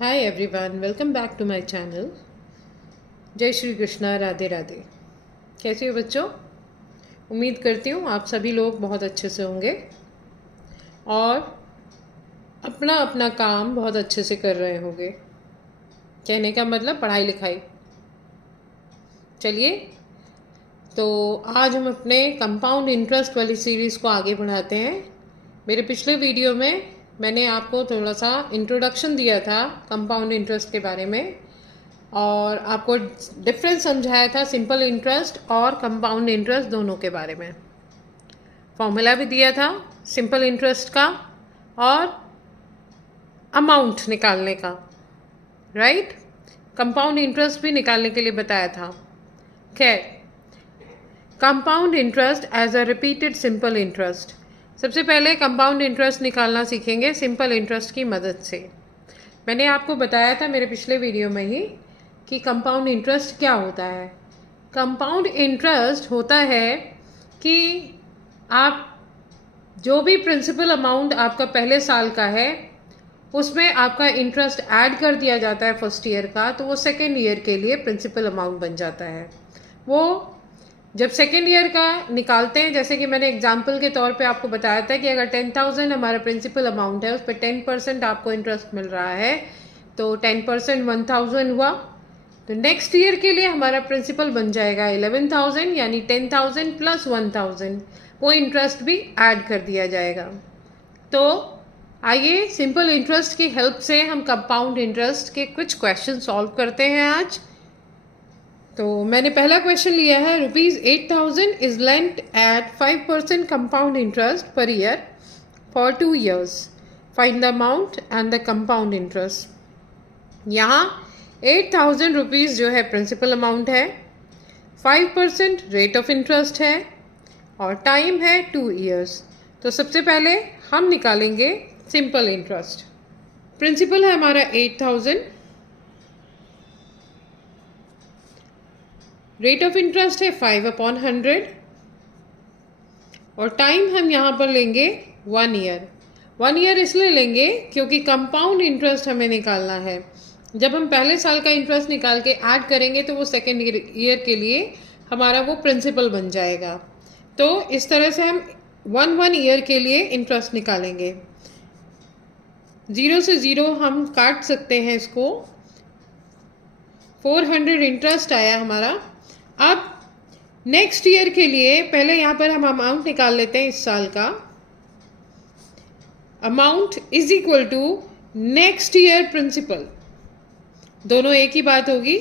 Hi everyone, welcome back to my channel. जय श्री कृष्णा, राधे राधे। कैसे हो बच्चों? उम्मीद करती हूँ आप सभी लोग बहुत अच्छे से होंगे और अपना अपना काम बहुत अच्छे से कर रहे होंगे। कहने का मतलब पढ़ाई लिखाई। चलिए, तो आज हम अपने कंपाउंड इंटरेस्ट वाली सीरीज़ को आगे बढ़ाते हैं। मेरे पिछले वीडियो में मैंने आपको थोड़ा सा इंट्रोडक्शन दिया था कंपाउंड इंटरेस्ट के बारे में और आपको डिफरेंस समझाया था सिंपल इंटरेस्ट और कंपाउंड इंटरेस्ट दोनों के बारे में। फॉर्मूला भी दिया था सिंपल इंटरेस्ट का और अमाउंट निकालने का, राइट। कंपाउंड इंटरेस्ट भी निकालने के लिए बताया था। खैर, compound interest as a repeated simple interest. सबसे पहले कंपाउंड इंटरेस्ट निकालना सीखेंगे सिंपल इंटरेस्ट की मदद से। मैंने आपको बताया था मेरे पिछले वीडियो में ही कि कंपाउंड इंटरेस्ट क्या होता है। कंपाउंड इंटरेस्ट होता है कि आप जो भी प्रिंसिपल अमाउंट आपका पहले साल का है उसमें आपका इंटरेस्ट ऐड कर दिया जाता है फर्स्ट ईयर का, तो वो सेकेंड ईयर के लिए प्रिंसिपल अमाउंट बन जाता है। वो जब सेकेंड ईयर का निकालते हैं, जैसे कि मैंने एग्जाम्पल के तौर पे आपको बताया था कि अगर 10,000 हमारा प्रिंसिपल अमाउंट है, उस पर 10% आपको इंटरेस्ट मिल रहा है, तो 10% 1,000 हुआ। तो नेक्स्ट ईयर के लिए हमारा प्रिंसिपल बन जाएगा 11,000, यानी 10,000 प्लस 1,000 वो इंटरेस्ट भी ऐड कर दिया जाएगा। तो आइए सिंपल इंटरेस्ट की हेल्प से हम कंपाउंड इंटरेस्ट के कुछ क्वेश्चन सॉल्व करते हैं आज। तो मैंने पहला क्वेश्चन लिया है, ₹8,000 is lent at 5% compound interest per year for 2 years। Find the amount and the compound interest. यहाँ 8,000 रुपीज़ जो है प्रिंसिपल अमाउंट है, 5% रेट ऑफ इंटरेस्ट है और टाइम है 2 years। तो सबसे पहले हम निकालेंगे सिंपल इंटरेस्ट। प्रिंसिपल है हमारा 8,000, रेट ऑफ इंटरेस्ट है 5/100 और टाइम हम यहाँ पर लेंगे 1 year। 1 year इसलिए लेंगे क्योंकि कंपाउंड इंटरेस्ट हमें निकालना है। जब हम पहले साल का इंटरेस्ट निकाल के ऐड करेंगे तो वो सेकेंड ईयर के लिए हमारा वो प्रिंसिपल बन जाएगा। तो इस तरह से हम 1 ईयर के लिए इंटरेस्ट निकालेंगे। 0 से 0 हम काट सकते हैं इसको। 400 इंटरेस्ट आया हमारा। अब नेक्स्ट ईयर के लिए पहले यहाँ पर हम अमाउंट निकाल लेते हैं इस साल का। Amount is equal to next year principal, दोनों एक ही बात होगी।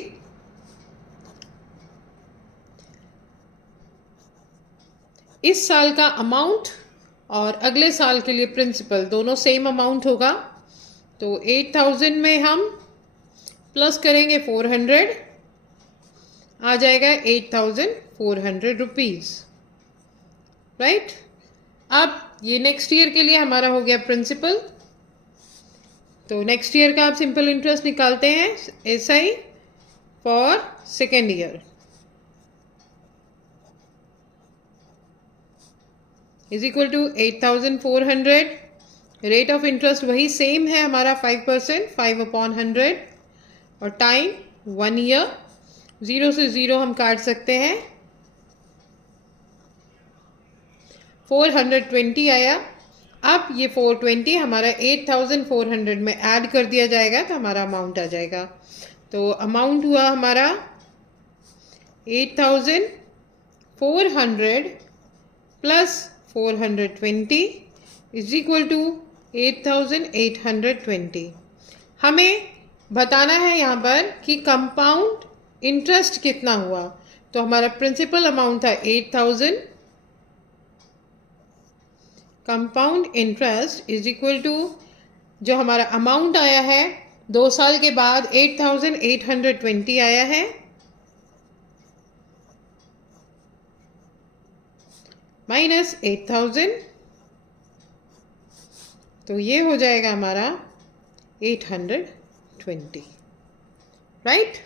इस साल का अमाउंट और अगले साल के लिए प्रिंसिपल दोनों सेम अमाउंट होगा। तो 8,000 में हम प्लस करेंगे 400, आ जाएगा 8,400 रुपीज़, राइट। अब ये नेक्स्ट ईयर के लिए हमारा हो गया प्रिंसिपल। तो नेक्स्ट ईयर का आप सिंपल इंटरेस्ट निकालते हैं SI for second year is equal to 8,400। Rate of interest वही सेम है हमारा 5%, 5/100 और टाइम 1 year। 0 से 0 हम काट सकते हैं। 420 आया। अब ये 420 हमारा 8,400 में ऐड कर दिया जाएगा तो हमारा अमाउंट आ जाएगा। तो अमाउंट हुआ हमारा 8,400 प्लस 420 इज इक्वल टू 8,820। हमें बताना है यहाँ पर कि कंपाउंड इंटरेस्ट कितना हुआ। तो हमारा प्रिंसिपल अमाउंट था 8,000, compound interest is equal to जो हमारा अमाउंट आया है 2 साल के बाद 8,820 आया है, माइनस 8,000, तो ये हो जाएगा हमारा 820, राइट।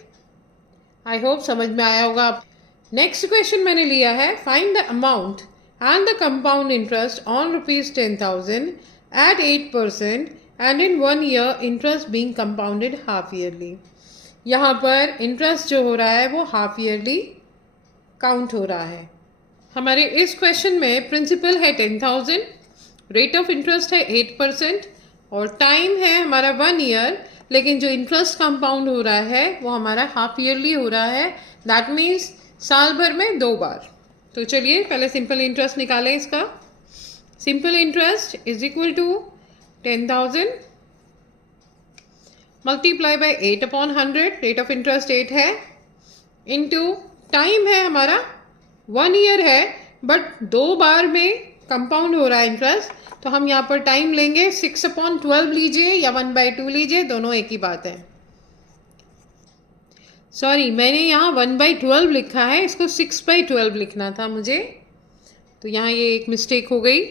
आई होप समझ में आया होगा। नेक्स्ट क्वेश्चन मैंने लिया है, find the amount and the compound interest on ₹10,000 at 8% and in 1 year interest being compounded half yearly. यहाँ पर इंटरेस्ट जो हो रहा है वो हाफ ईयरली काउंट हो रहा है। हमारे इस क्वेश्चन में प्रिंसिपल है 10,000, रेट ऑफ इंटरेस्ट है 8% और टाइम है हमारा 1 ईयर, लेकिन जो इंटरेस्ट कंपाउंड हो रहा है वो हमारा हाफ ईयरली हो रहा है। दैट मीन्स साल भर में 2 बार। तो चलिए पहले सिंपल इंटरेस्ट निकालें इसका। Simple interest is equal to 10,000 multiply by 8/100, rate of interest 8 है, इनटू टाइम है हमारा 1 ईयर है, बट 2 बार में कंपाउंड हो रहा है इंटरेस्ट, तो हम यहाँ पर टाइम लेंगे 6/12 लीजिए या 1/2 लीजिए, दोनों एक ही बात है। सॉरी, मैंने यहाँ 1/12 लिखा है, इसको 6/12 लिखना था मुझे, तो यहाँ ये एक मिस्टेक हो गई।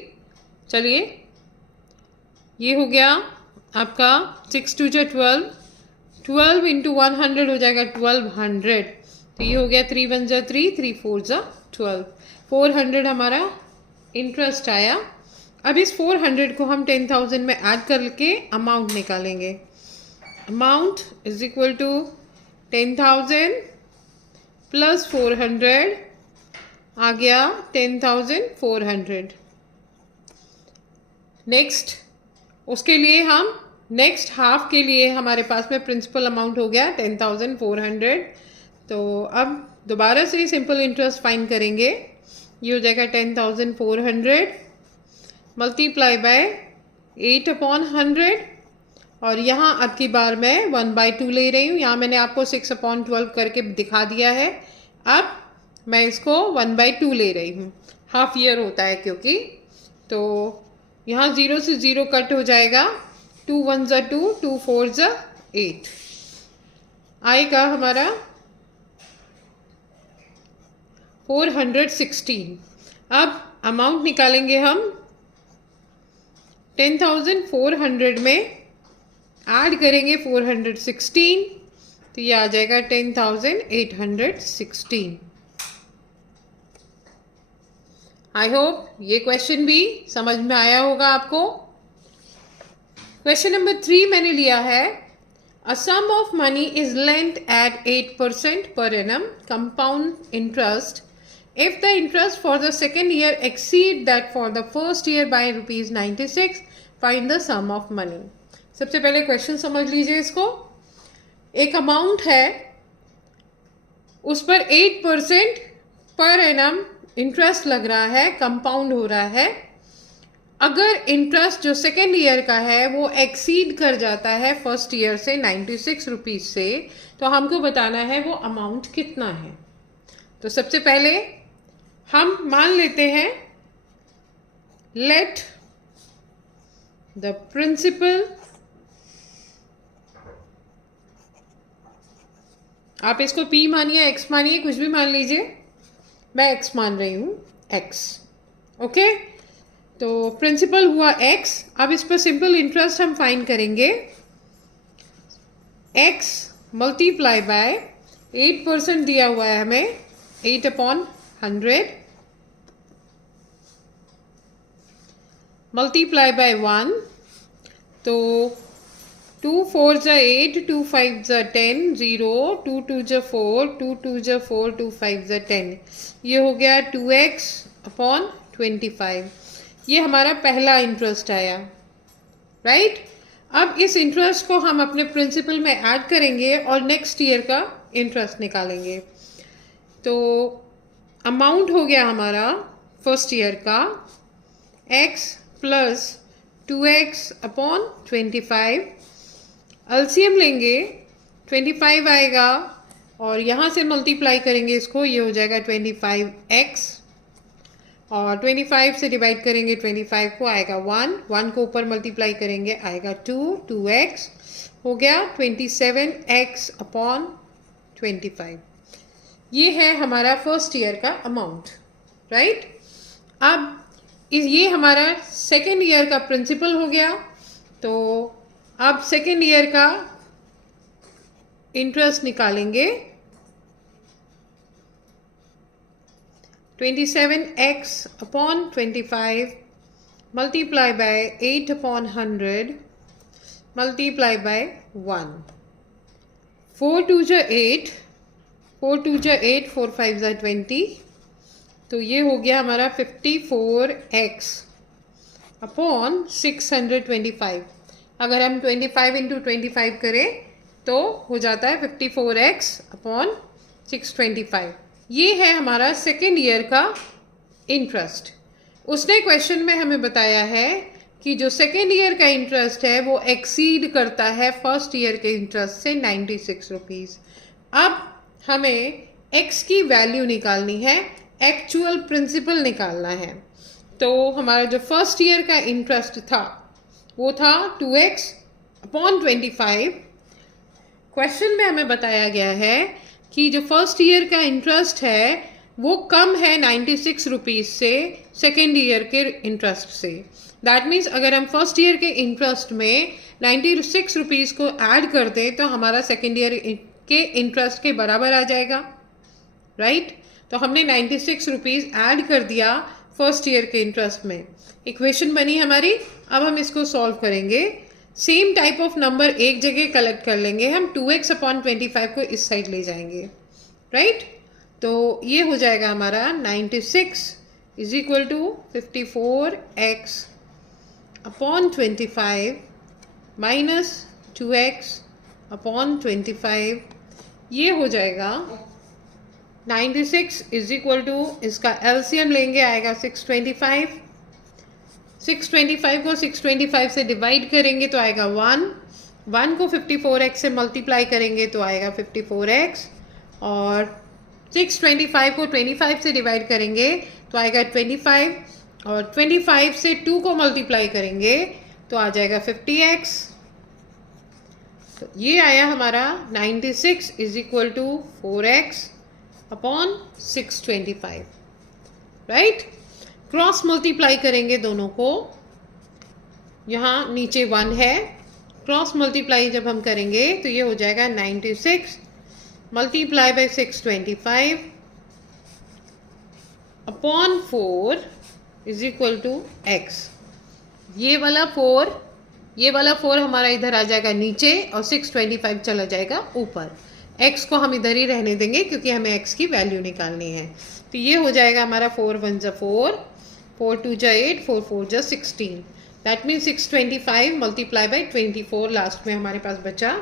चलिए, ये हो गया आपका 6 2 12, 12 इंटू 100 हो जाएगा 1200, तो ये हो गया 3 1 3, 3 4 12, 400 हमारा इंटरेस्ट आया। अब इस 400 को हम 10,000 में ऐड करके अमाउंट निकालेंगे। Amount is equal to 10,000 plus 400 आ गया 10,400। नेक्स्ट, उसके लिए हम नेक्स्ट हाफ के लिए हमारे पास में प्रिंसिपल अमाउंट हो गया 10,400। तो अब दोबारा से सिंपल इंटरेस्ट फाइंड करेंगे। ये हो जाएगा 10,400 मल्टीप्लाई बाय 8/100 और यहाँ अब की बार मैं 1/2 ले रही हूँ। यहाँ मैंने आपको 6/12 करके दिखा दिया है। अब मैं इसको 1/2 ले रही हूँ, हाफ ईयर होता है क्योंकि। तो यहाँ 0 से 0 कट हो जाएगा, 2 1 2, 2 4 8 आएगा हमारा 416। अब अमाउंट निकालेंगे हम 10,400 में ऐड करेंगे 416, तो ये आ जाएगा 10,816। आई होप ये क्वेश्चन भी समझ में आया होगा आपको। क्वेश्चन नंबर 3 मैंने लिया है, a sum of money is lent at 8% per annum compound interest if the interest for the second year exceed that for the first year by ₹96, find the sum of money। सबसे पहले question समझ लीजिए इसको। एक amount है, उस पर 8% per annum interest लग रहा है, कंपाउंड हो रहा है। अगर इंटरेस्ट जो सेकेंड ईयर का है वो एक्सीड कर जाता है फर्स्ट ईयर से 96 रुपीज़ से, तो हमको बताना है वो अमाउंट कितना है। तो सबसे पहले हम मान लेते हैं, लेट द प्रिंसिपल, आप इसको P मानिए, X मानिए, कुछ भी मान लीजिए, मैं X मान रही हूँ, X। ओके, तो प्रिंसिपल हुआ X। अब इस पर सिंपल इंटरेस्ट हम फाइंड करेंगे। X मल्टीप्लाई बाय 8% दिया हुआ है हमें, 8/100 मल्टीप्लाई बाय 1, तो 2 4 8, 2 5 10, 0, 2 2 4, 2 2 4, 2 5 10, ये हो गया 2x/25। ये हमारा पहला इंटरेस्ट आया, राइट। अब इस इंटरेस्ट को हम अपने प्रिंसिपल में ऐड करेंगे और नेक्स्ट ईयर का इंटरेस्ट निकालेंगे। तो अमाउंट हो गया हमारा फर्स्ट ईयर का x प्लस 2x/25, एलसीएम लेंगे 25 आएगा और यहाँ से मल्टीप्लाई करेंगे इसको, ये हो जाएगा 25x और 25 से डिवाइड करेंगे 25 को, आएगा 1, 1 को ऊपर मल्टीप्लाई करेंगे आएगा 2, 2x हो गया 27x/25। ये है हमारा फर्स्ट ईयर का अमाउंट, राइट। अब ये हमारा सेकेंड ईयर का प्रिंसिपल हो गया। तो अब सेकेंड ईयर का इंटरेस्ट निकालेंगे, 27x/25 multiply by 8/100, multiply by 1। 4 2 जा 8, 4 2 जा 8, 4 5 जा 20, तो ये हो गया हमारा 54x अपॉन 625। अगर हम 25 इंटू 25 करें तो हो जाता है 54x अपॉन 625। ये है हमारा सेकेंड ईयर का इंटरेस्ट। उसने क्वेश्चन में हमें बताया है कि जो सेकेंड ईयर का इंटरेस्ट है वो एक्सीड करता है फर्स्ट ईयर के इंटरेस्ट से 96 रुपीज़। अब हमें x की वैल्यू निकालनी है, एक्चुअल प्रिंसिपल निकालना है। तो हमारा जो फर्स्ट ईयर का इंटरेस्ट था वो था 2x अपॉन 25। क्वेश्चन में हमें बताया गया है कि जो फर्स्ट ईयर का इंटरेस्ट है वो कम है 96 रुपीज़ से सेकेंड ईयर के इंटरेस्ट से। दैट मीन्स अगर हम फर्स्ट ईयर के इंटरेस्ट में 96 रुपीज़ को ऐड कर दें तो हमारा सेकेंड ईयर के इंटरेस्ट के बराबर आ जाएगा, राइट? तो हमने 96 रुपीज़ ऐड कर दिया फर्स्ट ईयर के इंटरेस्ट में। इक्वेशन बनी हमारी। अब हम इसको सॉल्व करेंगे। सेम टाइप ऑफ नंबर एक जगह कलेक्ट कर लेंगे हम, 2x अपॉन 25 को इस साइड ले जाएंगे, राइट? तो ये हो जाएगा हमारा 96 is equal to 54x upon 25 minus 2x upon 25। ये हो जाएगा 96 इज इक्वल टू, इसका एलसीएम लेंगे, आएगा 625। 625 को 625 से डिवाइड करेंगे तो आएगा 1। 1 को 54x से मल्टीप्लाई करेंगे तो आएगा 54x, और 625 को 25 से डिवाइड करेंगे तो आएगा 25, और 25 से 2 को मल्टीप्लाई करेंगे तो आ जाएगा 50x। तो ये आया हमारा 96 is equal to 4x upon 625, right? Cross multiply करेंगे दोनों को, यहाँ नीचे 1 है, क्रॉस मल्टीप्लाई जब हम करेंगे तो ये हो जाएगा 96 multiply by 625 upon 4 is equal to x। ये वाला 4 हमारा इधर आ जाएगा नीचे और 625 चला जाएगा ऊपर। x को हम इधर ही रहने देंगे क्योंकि हमें x की वैल्यू निकालनी है। तो ये हो जाएगा हमारा 4 1 जा 4, 4 2 जा 8, 4 4 जा 16। That means 625 multiply by 24 last में हमारे पास बचा।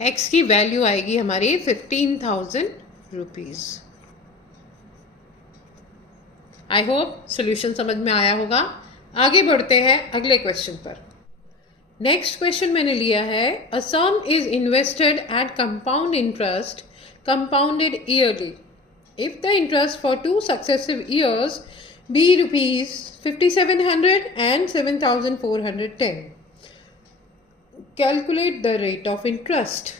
x की वैल्यू आएगी हमारी 15,000 रुपीज़। आई होप सोल्यूशन समझ में आया होगा। आगे बढ़ते हैं अगले क्वेश्चन पर। नेक्स्ट क्वेश्चन मैंने लिया है, a sum is invested at compound interest compounded yearly if the interest for 2 successive years be ₹5700 and 7410। Calculate the rate of interest.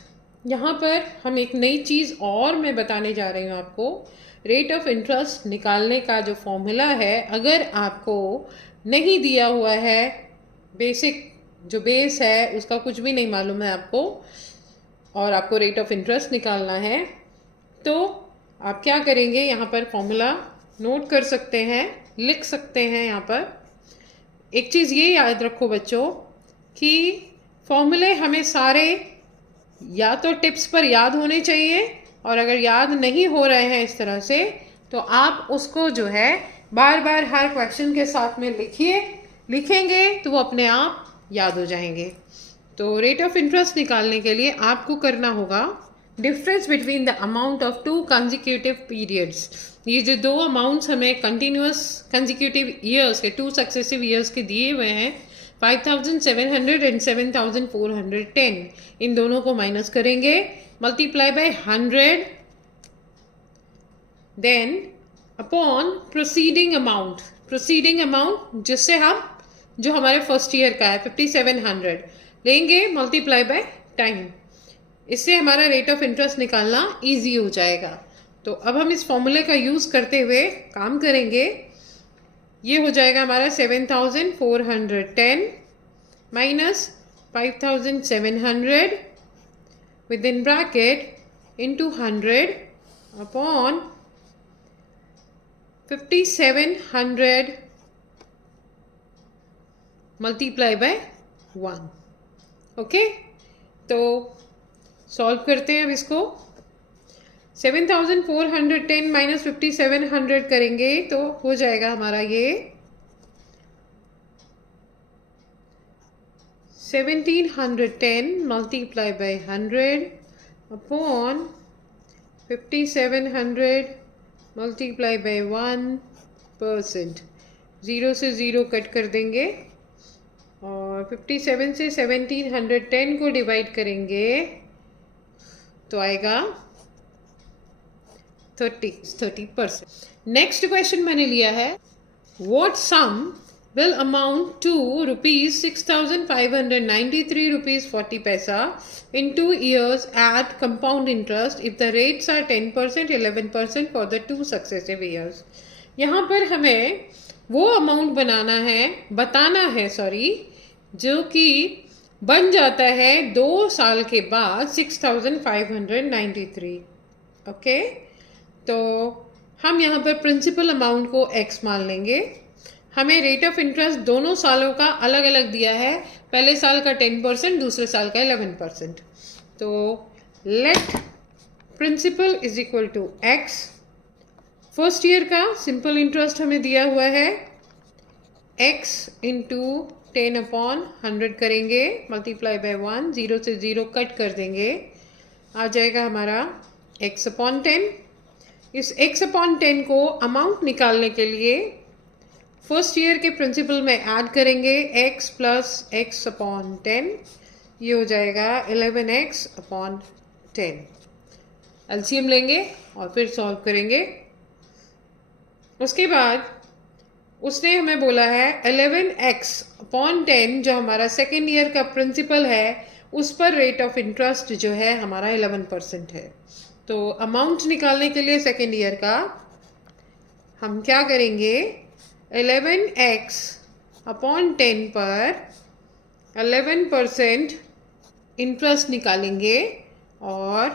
यहाँ पर हम एक नई चीज़ और मैं बताने जा रही हूँ आपको। रेट ऑफ इंटरेस्ट निकालने का जो फॉर्मूला है, अगर आपको नहीं दिया हुआ है, बेसिक जो बेस है उसका कुछ भी नहीं मालूम है आपको, और आपको रेट ऑफ इंटरेस्ट निकालना है, तो आप क्या करेंगे, यहाँ पर फॉर्मूला नोट कर सकते हैं, लिख सकते हैं। यहाँ पर एक चीज़ ये याद रखो बच्चों कि फॉर्मूले हमें सारे या तो टिप्स पर याद होने चाहिए, और अगर याद नहीं हो रहे हैं इस तरह से तो आप उसको जो है बार बार हर क्वेश्चन के साथ में लिखेंगे तो वो अपने आप याद हो जाएंगे। तो रेट ऑफ इंटरेस्ट निकालने के लिए आपको करना होगा difference between the amount of 2 consecutive periods. ये जो 2 अमाउंट्स हमें कंटिन्यूस कंजिक्यूटिव ईयर्स के 2 सक्सेसिव ईयर्स के दिए हुए हैं, 5700 एंड 7410, इन दोनों को माइनस करेंगे, multiply by 100, then upon proceeding amount जिससे हम जो हमारे फर्स्ट ईयर का है 5700 लेंगे, मल्टीप्लाई बाय टाइम। इससे हमारा रेट ऑफ इंटरेस्ट निकालना इजी हो जाएगा। तो अब हम इस फॉर्मूले का यूज़ करते हुए काम करेंगे। ये हो जाएगा हमारा 7410 minus 5700 with in bracket into 100 upon 5700 multiply by 1। Okay, तो सॉल्व करते हैं अब इसको। 7410 माइनस 5700 करेंगे तो हो जाएगा हमारा ये 1710 multiply by 100 upon 5700 multiply by 1%। Zero से ज़ीरो कट कर देंगे और 57 से 1710 को डिवाइड करेंगे तो आएगा 30%। नेक्स्ट क्वेश्चन मैंने लिया है, what sum will amount to rupees 6593 rupees 40 paisa in 2 years at compound interest if the rates are 10%, 11% for the 2 successive years। यहाँ पर हमें वो अमाउंट बताना है जो कि बन जाता है 2 साल के बाद 6593। ओके, तो हम यहाँ पर प्रिंसिपल अमाउंट को x मान लेंगे। हमें रेट ऑफ इंटरेस्ट दोनों सालों का अलग अलग दिया है, पहले साल का 10%, दूसरे साल का 11%। तो let principal is equal to x। First year का सिंपल इंटरेस्ट हमें दिया हुआ है x इंटू 10/100 करेंगे मल्टीप्लाई बाय 1, 0 से 0 कट कर देंगे, आ जाएगा हमारा x/10। इस x/10 को अमाउंट निकालने के लिए फर्स्ट ईयर के प्रिंसिपल में ऐड करेंगे x प्लस x/10, ये हो जाएगा 11x/10। एलसीएम लेंगे और फिर सॉल्व करेंगे। उसके बाद उसने हमें बोला है 11x/10 जो हमारा सेकेंड ईयर का प्रिंसिपल है उस पर रेट ऑफ इंटरेस्ट जो है हमारा 11% है। तो अमाउंट निकालने के लिए सेकेंड ईयर का हम क्या करेंगे, 11x/10 पर 11% इंटरेस्ट निकालेंगे और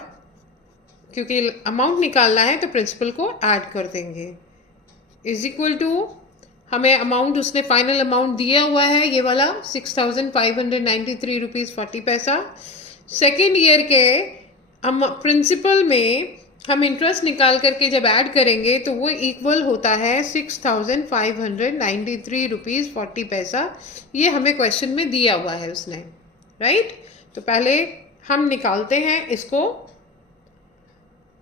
क्योंकि अमाउंट निकालना है तो प्रिंसिपल को ऐड कर देंगे, इज इक्वल टू हमें अमाउंट उसने फाइनल अमाउंट दिया हुआ है ये वाला 6593 रुपीज़ 40 पैसा। सेकेंड ईयर के प्रिंसिपल में हम इंटरेस्ट निकाल करके जब ऐड करेंगे तो वो इक्वल होता है 6593 रुपीज़ 40 पैसा। ये हमें क्वेश्चन में दिया हुआ है उसने, राइट। तो पहले हम निकालते हैं इसको,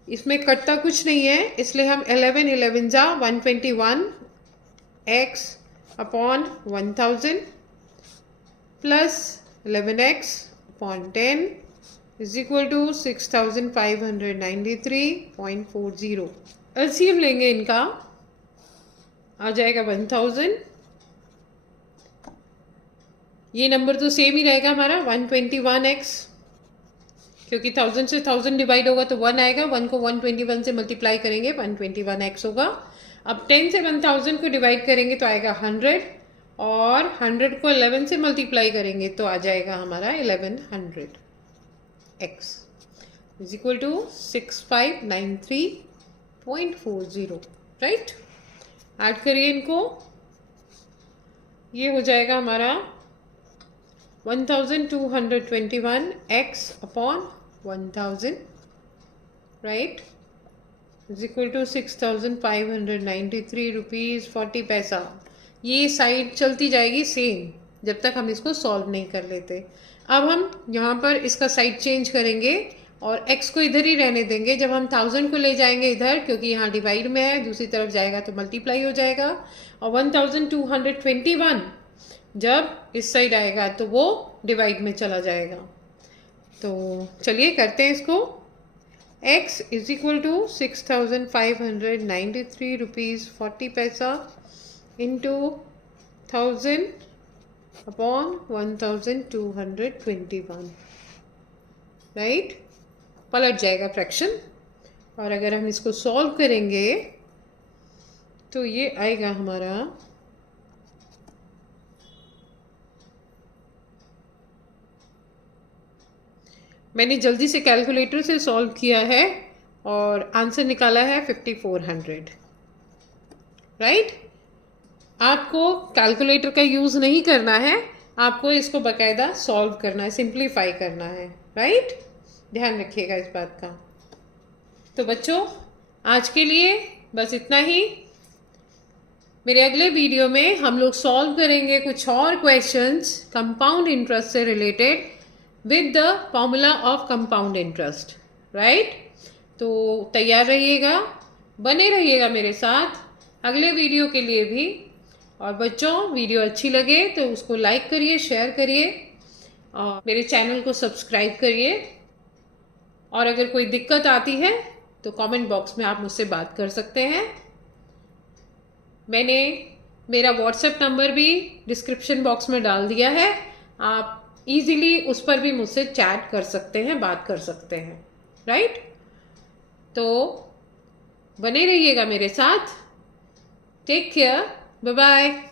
इसमें कटता कुछ नहीं है इसलिए हम 11 जा 121 x/1000 plus 11x/10 is equal to 6593.40। LCM लेंगे इनका, आ जाएगा 1000। ये नंबर तो सेम ही रहेगा हमारा 121x, क्योंकि 1000 से 1000 डिवाइड होगा तो 1 आएगा, 1 को 121 से मल्टीप्लाई करेंगे 121x होगा। अब 10 से 1000 को डिवाइड करेंगे तो आएगा 100 और 100 को 11 से मल्टीप्लाई करेंगे तो आ जाएगा हमारा 1100x is equal to 6593.40, right. Add करिए इनको, ये हो जाएगा हमारा 1221x/1000, right, is equal to 6593 rupees 40 paisa. ये साइड चलती जाएगी सेम जब तक हम इसको सॉल्व नहीं कर लेते। अब हम यहाँ पर इसका साइड चेंज करेंगे और x को इधर ही रहने देंगे। जब हम 1000 को ले जाएंगे इधर, क्योंकि यहाँ डिवाइड में है, दूसरी तरफ जाएगा तो मल्टीप्लाई हो जाएगा, और 1221 जब इस साइड आएगा तो वो डिवाइड में चला जाएगा। तो चलिए करते हैं इसको। x is equal to 6593 rupees 40 paisa into 1000 upon 1221, right. पलट जाएगा फ्रैक्शन, और अगर हम इसको सॉल्व करेंगे तो ये आएगा हमारा मैंने जल्दी से कैलकुलेटर से सॉल्व किया है और आंसर निकाला है 5400, राइट। आपको कैलकुलेटर का यूज़ नहीं करना है, आपको इसको बाकायदा सॉल्व करना है, सिंप्लीफाई करना है, राइट? ध्यान रखिएगा इस बात का। तो बच्चों, आज के लिए बस इतना ही। मेरे अगले वीडियो में हम लोग सॉल्व करेंगे कुछ और क्वेश्चंस कंपाउंड इंटरेस्ट से related with the formula of compound interest, right? तो तैयार रहिएगा, बने रहिएगा मेरे साथ अगले वीडियो के लिए भी। और बच्चों, वीडियो अच्छी लगे तो उसको लाइक करिए, शेयर करिए और मेरे चैनल को सब्सक्राइब करिए। और अगर कोई दिक्कत आती है तो कमेंट बॉक्स में आप मुझसे बात कर सकते हैं। मैंने मेरा व्हाट्सएप नंबर भी डिस्क्रिप्शन बॉक्स में डाल दिया है, आप इजीली उस पर भी मुझसे चैट कर सकते हैं, बात कर सकते हैं, राइट? तो बने रहिएगा मेरे साथ। Take care, bye bye.